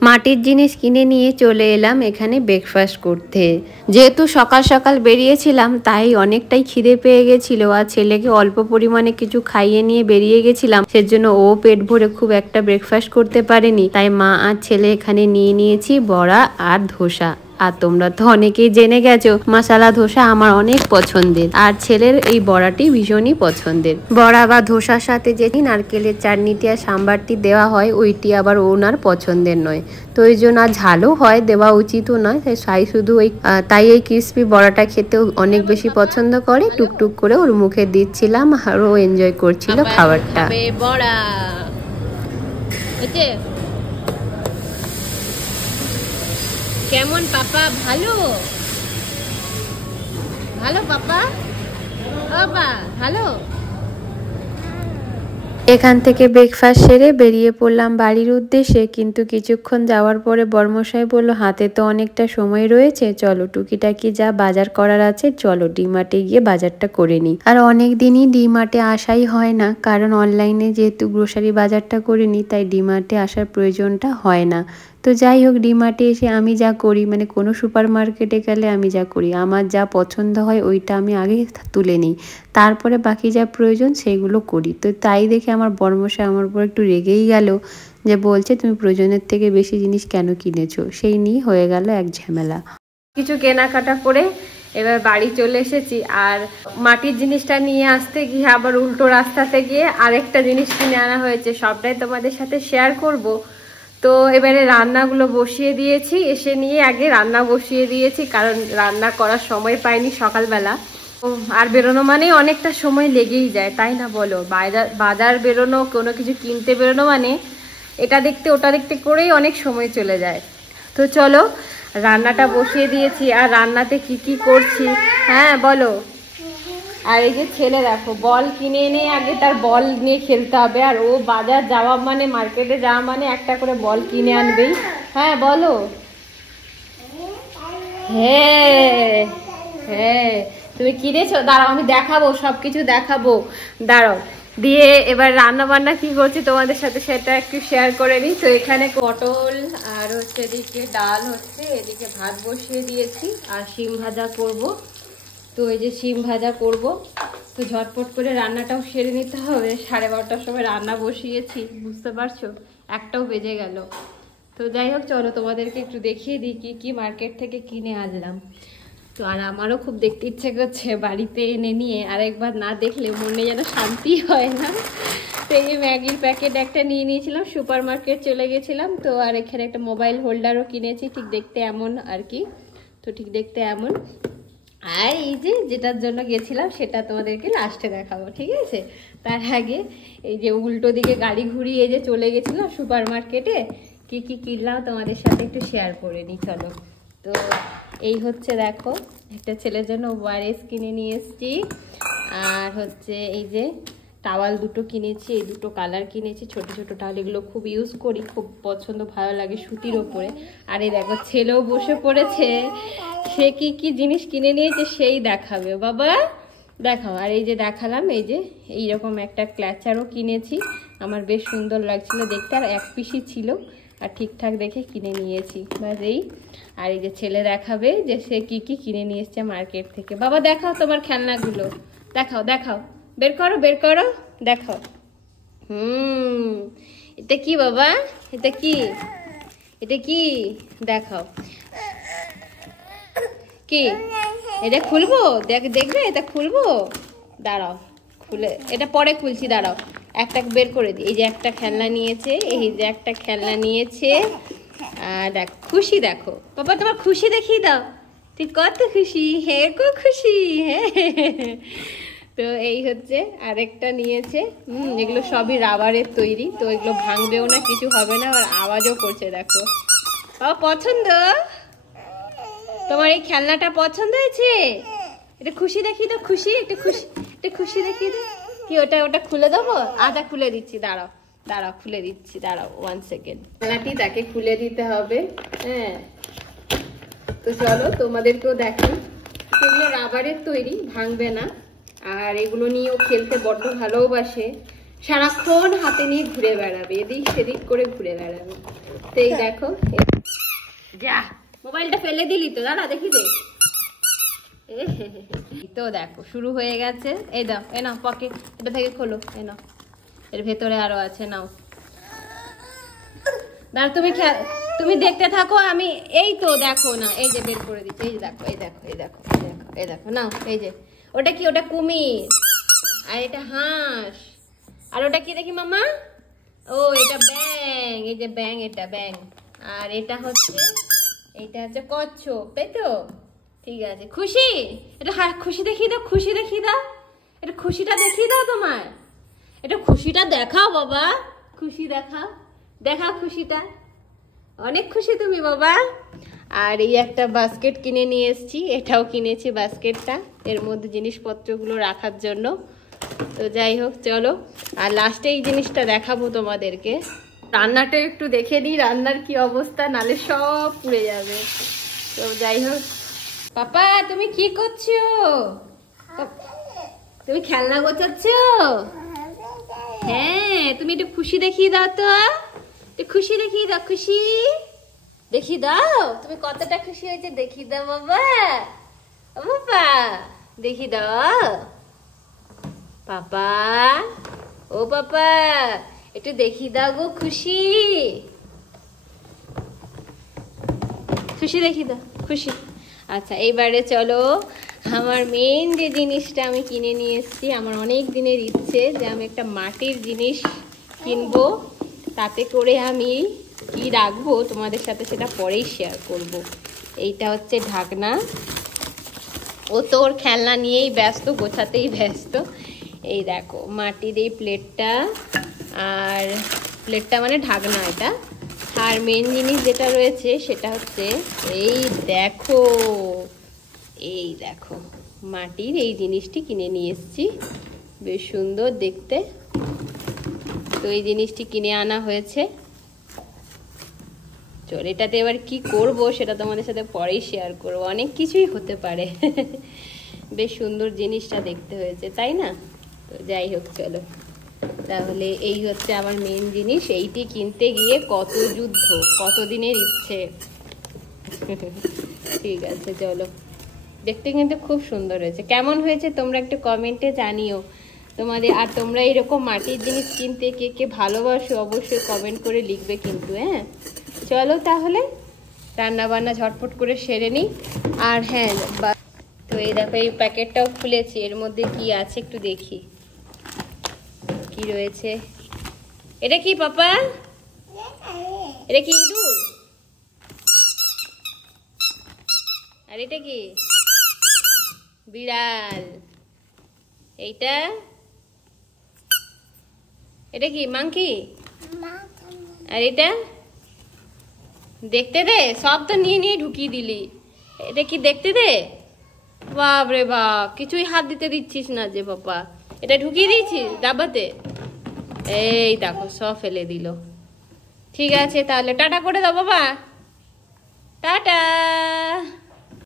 মাটির জিনিস কিনে নিয়ে চলে এলাম এখানে ব্রেকফাস্ট করতে। যেহেতু সকাল সকাল বেরিয়েছিলাম তাই অনেকটাই খিদে পেয়ে গেছিলো, আর ছেলেকে অল্প পরিমাণে কিছু খাইয়ে নিয়ে বেরিয়ে গেছিলাম, সেজন্য ও পেট ভরে খুব একটা ব্রেকফাস্ট করতে পারেনি। তাই মা আর ছেলে এখানে নিয়ে নিয়েছি বড়া আর ধোসা। আর তোমরা তো অনেকেই জেনে গেছো মশলা ধোসা আমার অনেক পছন্দের, আর ছেলের এই বড়াটি ভীষণই পছন্দের। বড়া বা ধোসার সাথে যেটি নারকেলের চাটনিটি আর সাম্বারটি দেওয়া হয় ওইটি আবার ওনার পছন্দের নয়, তো ওই জন্য আর ঝালও হয়, দেওয়া উচিতও নয়। তাই শুধু তাই এই ক্রিসপি বড়াটা খেতেও অনেক বেশি পছন্দ করে। টুকটুক করে ওর মুখে দিচ্ছিলাম আর ও এনজয় করছিল খাবারটা। বড়া কেমন পাপা? ভালো ভালো পাপা, বাবা ভালো। এখান থেকে ব্রেকফাস্ট সেরে বেরিয়ে পড়লাম বাড়ির উদ্দেশ্যে, কিন্তু কিছুক্ষণ যাওয়ার পরে বর্মশাই বলল হাতে তো অনেকটা সময় রয়েছে, চলো টুকিটাকি যা বাজার করার আছে চলো ডিমার্টে গিয়ে বাজারটা করে নিই। আর অনেক দিনই ডিমার্টে আসাই হয় না, কারণ অনলাইনে যেহেতু গ্রোসারি বাজারটা করে নিই তাই ডিমার্টে আসার প্রয়োজনটা হয় না। তো যাই হোক, ডিমার্টে এসে আমি যা করি, মানে কোনো সুপার মার্কেটে গেলে আমি যা করি, আমার যা পছন্দ হয় ওইটা আমি আগে তুলে নিই, তারপরে বাকি যা প্রয়োজন সেইগুলো করি। তো তাই দেখে আমার বর্মশাই আমার উপর একটু রেগেই গেল, যে বলছে তুমি প্রয়োজনের থেকে বেশি জিনিস কেন কিনেছো। সেই নিয়ে হয়ে গেল এক ঝামেলা। কিছু কেনাকাটা করে এবার বাড়ি চলে এসেছি, আর মাটির জিনিসটা নিয়ে আসতে গিয়ে আবার উল্টো রাস্তাতে গিয়ে আরেকটা জিনিস কিনে আনা হয়েছে, সবটাই তোমাদের সাথে শেয়ার করব। তো এবারে রান্নাগুলো বসিয়ে দিয়েছি, এসে নিয়ে আগে রান্না বসিয়ে দিয়েছি, কারণ রান্না করার সময় পাইনি সকালবেলা। আর বেরোনো মানে অনেকটা সময় লেগেই যায়, তাই না বলো? বাজার বেরোনো, কোনো কিছু কিনতে বেরোনো মানে এটা দেখতে ওটা দেখতে করেই অনেক সময় চলে যায়। তো চলো রান্নাটা বসিয়ে দিয়েছি, আর রান্নাতে কি কি করছি হ্যাঁ বলো। আর এই যে ছেলে দেখো বল কিনে এনে আগে তার বল নিয়ে খেলতে হবে, আর ও বাজার যাওয়া মানে মার্কেটে যাওয়া মানে একটা করে বল কিনে আনবেই। হ্যাঁ বলো। হ্যাঁ হ্যাঁ তুমি কিনেছো? দাঁড়াও আমি দেখাবো, সবকিছু দেখাবো, দাঁড়াও। দিয়ে এবার রান্না বান্না কি করছি তোমাদের সাথে সেটা একটু শেয়ার করে নিই। তো এখানে পটল আর হচ্ছে এদিকে ডাল হচ্ছে, এদিকে ভাত বসিয়ে দিয়েছি, আর শিম ভাজা করব। তো এই যে শিম ভাজা করব, তো ঝটপট করে রান্নাটাও সেরে নিতে হবে। 12:30টার সময় রান্না বসিয়েছি, বুঝতে পারছো, 1টাও বেজে গেল। তো যাই হোক চলো তোমাদেরকে একটু দেখিয়ে দিই কি কি মার্কেট থেকে কিনে আনলাম। তো আর আমারও খুব দেখতে ইচ্ছে করছে বাড়িতে এনে নিয়ে, আর একবার না দেখলে মনে যেন শান্তি হয় না। তো এই ম্যাগির প্যাকেট একটা নিয়ে নিয়েছিলাম, সুপার মার্কেট চলে গেছিলাম। তো আর এখানে একটা মোবাইল হোল্ডারও কিনেছি, ঠিক দেখতে এমন আর কি। তো ঠিক দেখতে এমন। আর এই যে যেটার জন্য গেছিলাম সেটা তোমাদেরকে লাস্টে দেখাবো, ঠিক আছে? তার আগে এই যে উল্টো দিকে গাড়ি ঘুরিয়ে যে চলে গেছিলাম সুপার মার্কেটে, কি কি কিনলাম তোমাদের সাথে একটু শেয়ার করে নিই চলো। তো এই হচ্ছে দেখো, একটা ছেলের জন্য ওয়ারেস কিনে নিয়ে এসেছি, আর হচ্ছে এই যে টাওয়াল দুটো কিনেছি, এই দুটো কালার কিনেছি, ছোট ছোট টাওয়াল, এগুলো খুব ইউজ করি, খুব পছন্দ, ভালো লাগে সুতির ওপরে। আর এই দেখো ছেলেও বসে পড়েছে, সে কি কি জিনিস কিনে নিয়েছে সেই দেখাবে, বাবা দেখাও। আর এই যে দেখালাম, এই যে এইরকম একটা ক্ল্যাচারও কিনেছি, আমার বেশ সুন্দর লাগছিল দেখতে, আর এক পিসই ছিল, আর ঠিকঠাক দেখে কিনে নিয়েছি বাস এই। আর এই যে ছেলে দেখাবে যে সে কি কি কিনে নিয়ে এসছে মার্কেট থেকে। বাবা দেখাও তোমার খেলনাগুলো, দেখাও দেখাও, বের করো বের করো, দেখাও। এটা কি বাবা? এটা কি? এটা কি দেখাও, কি এটা খুলবো? দেখবে এটা খুলবো, দাঁড়াও খুলে, এটা পরে খুলছি, দাঁড়াও একটা বের করে দিই। এই যে একটা খেলনা নিয়েছে, এই যে একটা খেলনা নিয়েছে, আর দেখ খুশি, দেখো বাবা তোমার খুশি দেখিয়ে দাও, তুই কত খুশি, হ্যাঁ কো খুশি, হ্যাঁ। তো এই হচ্ছে আরেকটা নিয়েছে, এগুলো সবই রাবারের তৈরি, তো এগুলো ভাঙবেও না, কিছু হবে না, আর আওয়াজও করছে দেখো। বাবা পছন্দ? তোমার এই খেলনাটা পছন্দ হয়েছে? এটা খুশি দেখিয়ে দাও, খুশি, একটা খুশি, একটা খুশি দেখিয়ে দাও। কি ওটা ওটা খুলে দেবো? আচ্ছা খুলে দিচ্ছি, দাঁড়াও দাঁড়াও খুলে দিচ্ছি, দাঁড়াও 1 সেকেন্ড। খেলনাটি তাকে খুলে দিতে হবে, হ্যাঁ। তো চলো তোমাদেরকেও দেখাই, এগুলো রাবারের তৈরি, ভাঙবে না, আর এগুলো নিয়েও খেলতে বড্ড ভালোবাসে, সারাক্ষণ হাতে নিয়ে ঘুরে বেড়াবে, এদিক সেদিক করে ঘুরে বেড়াবে। তো এই দেখো, যা মোবাইলটা ফেলে দিলি তো, দাদা দেখি দে। তো দেখো শুরু হয়ে গেছে। এই দাও, এ নাও পকেট, এটা থেকে খোলো, এ নাও, এর ভেতরে আরো আছে, নাও। দাঁড়া, তুমি দেখতে থাকো, আমি এই তো দেখো না, এই যে বের করে দিচ্ছি, এই যে দেখো, এই দেখো, এই দেখো, এই দেখো, এই দেখো, নাও। এই যে ওটা কি, ওটা কুমির, আর এটা হাঁস, আর ওটা কি দেখি মামা, ও এটা ব্যাং, এই যে ব্যাং, এটা ব্যাং, আর এটা হচ্ছে কচ্ছপ, তাই তো? ঠিক আছে। খুশি, এটা খুশি দেখিয়ে দাও, খুশি দেখিয়ে দাও, এটা খুশিটা দেখিয়ে দাও তোমার, এটা খুশিটা দেখাও বাবা, খুশি দেখাও, দেখাও খুশিটা, অনেক খুশি তুমি বাবা। আর এই একটা বাস্কেট কিনে নিয়ে এসেছি, এটাও কিনেছি বাস্কেটটা, এর মধ্যে জিনিসপত্রগুলো রাখার জন্য। তো যাই হোক চলো, আর লাস্টে এই জিনিসটা দেখাবো তোমাদেরকে। রান্নাটা একটু দেখে দিই, রান্নার কি অবস্থা, নালে সব পুড়ে যাবে। তো যাই হোক, পাপা তুমি কি করছো? তুমি খেলনা গোছাচ্ছ? হ্যাঁ, তুমি একটু খুশি দেখিয়ে দাও তো, একটু খুশি দেখিয়ে দাও, খুশি দেখিয়ে দাও, তুমি কতটা খুশি হয়েছে দেখিয়ে দাও বাবা, বাবা দেখিয়ে দাও পাপা, ও পাপা একটু দেখিয়ে দাও গো, খুশি খুশি দেখিয়ে দাও, খুশি। আচ্ছা এইবারে চলো, আমার মেন যে জিনিসটা আমি কিনে নিয়ে এসেছি, আমার অনেক দিনের ইচ্ছে যে আমি একটা মাটির জিনিস কিনবো, তাতে করে আমি কি রাখবো তোমাদের সাথে সেটা পরেই শেয়ার করব। এইটা হচ্ছে ঢাকনা, ও তো ওর খেলনা নিয়েই ব্যস্ত, গোছাতেই ব্যস্ত। এই দেখো মাটির এই প্লেটটা, আর প্লেটটা মানে ঢাকনা এটা। আর মেন জিনিস যেটা রয়েছে সেটা হচ্ছে এই দেখো, এই দেখো মাটির এই জিনিসটি কিনে নিয়ে এসেছি, বেশ সুন্দর দেখতে। তো এই জিনিসটি কিনে আনা হয়েছে, চল এটাতে এবার কি করব সেটা তোমাদের সাথে পরেই শেয়ার করব, অনেক কিছুই হতে পারে। বেশ সুন্দর জিনিসটা দেখতে হয়েছে, তাই না? তো যাই হোক চলো, তাহলে এই হচ্ছে আমার মেন জিনিস। এইটি কিনতে গিয়ে কত যুদ্ধ, কত দিনের ইচ্ছে। ঠিক আছে চলো, দেখতে কিন্তু খুব সুন্দর হয়েছে। কেমন হয়েছে তোমরা একটু কমেন্টে জানিও তোমাদের, আর তোমরা এরকম মাটির জিনিস কিনতে কে কে ভালোবাসো অবশ্যই কমেন্ট করে লিখবে কিন্তু। হ্যাঁ চলো তাহলে রান্না বান্না ঝটপট করে সেরে নিই। আর হ্যাঁ, তো এই দেখো এই প্যাকেটটাও খুলেছি, এর মধ্যে কি আছে একটু দেখি, কি রয়েছে। এটা কি পাপা, এটা কি ইঁদুর? আর এটা কি বিড়াল? এইটা, এটা কি মাংকি? আর এটা দেখতে দে, সব তো নিয়ে নিয়ে ঢুকিয়ে দিলি। এটা কি দেখতে দে? বাপ রে বাপ, কিছুই হাত দিতে দিচ্ছিস না যে বাবা, এটা ঢুকিয়ে দিয়েছিস ডাব্বাতে। এই দেখো সব ফেলে দিল। ঠিক আছে তাহলে টাটা করে দাও বাবা, টাটা।